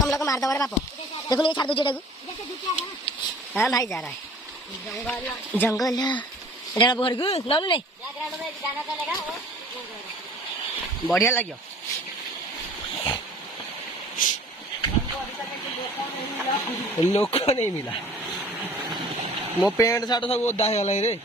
तुम लोग मार दो बापो देखो नहीं छाड़ दो जोड़े हाँ भाई जा रहा है जंगल डेढ़ भर गु नौन नहीं बढ़िया लगे लोक नहीं मिला मो पेंट सार्ट सब ओदा हो गला रे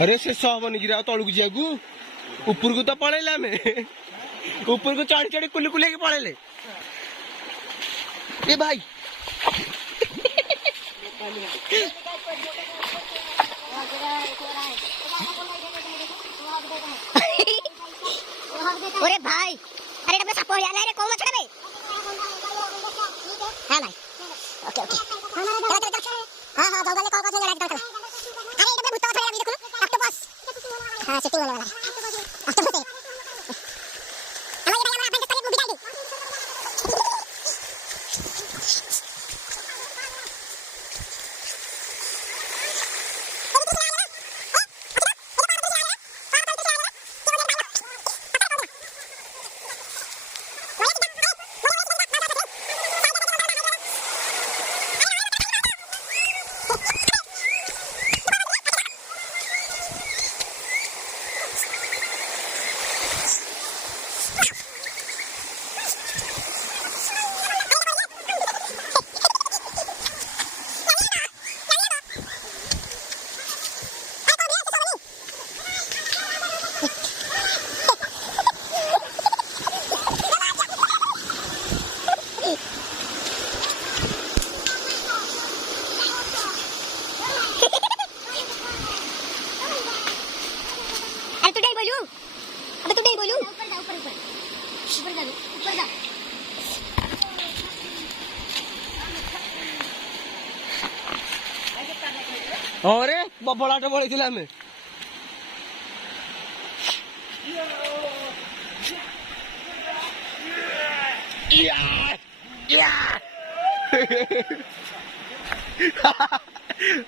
अरे से हबनी कि तलू जाकू ऊपर को तो पलैले आम ऊपर को चढ़ी चढ़ी कुल कुल पलैले ए भाई अरे भाई अरे डबल साप होया रे कौन मछड़ा बे हां भाई ओके ओके चल चल हां हां जंगल में कौन जगह चल अरे डबल भूत थोड़ा अभी देखो ऑक्टोपस हां सेटिंग वाला ऑक्टोपस हमारे भाई अपन के मूवी डाल दी अरे बबलाटे पड़े आम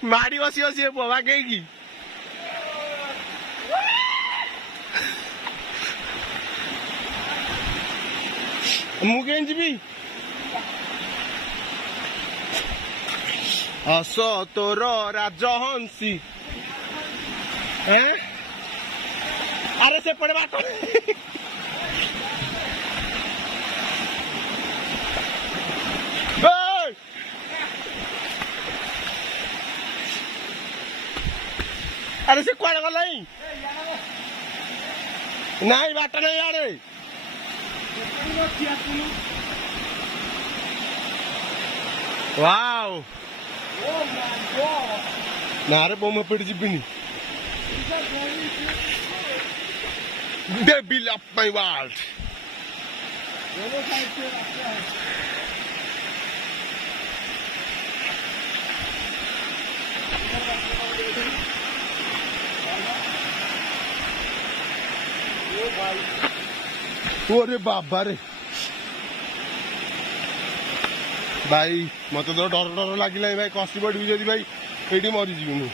मारी बसी बसी बबा कहीं मुझे जी हस तोर राजहंसी अरे से पड़े बाट अरे से कुआड़े गला नहीं बाट नहीं आड़े वाओ ना रे बोम पड़ जीविनी devil of my world ओरे बाबा रे भाई मत तो डर डर लगे भाई कष्ट पड़ी जी भाई ये मरीजी मुझे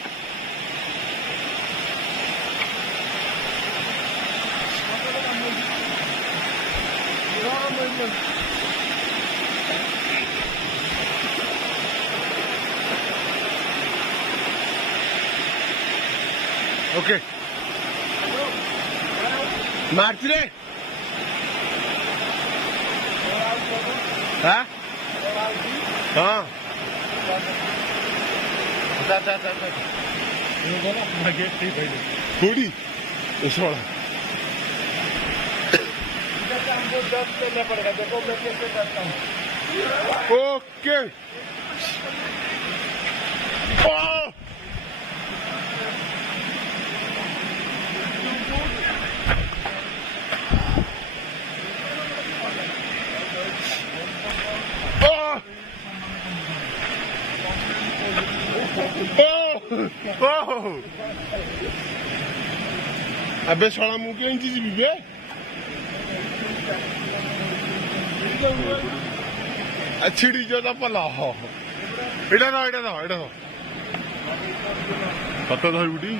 ओके मार्च रे हाँ हाँ थोड़ी इस वाला ओके अबे साला मुंह क्यों इंची भी बे छिड़ी जो पला हो इटा दो कत धर बुटी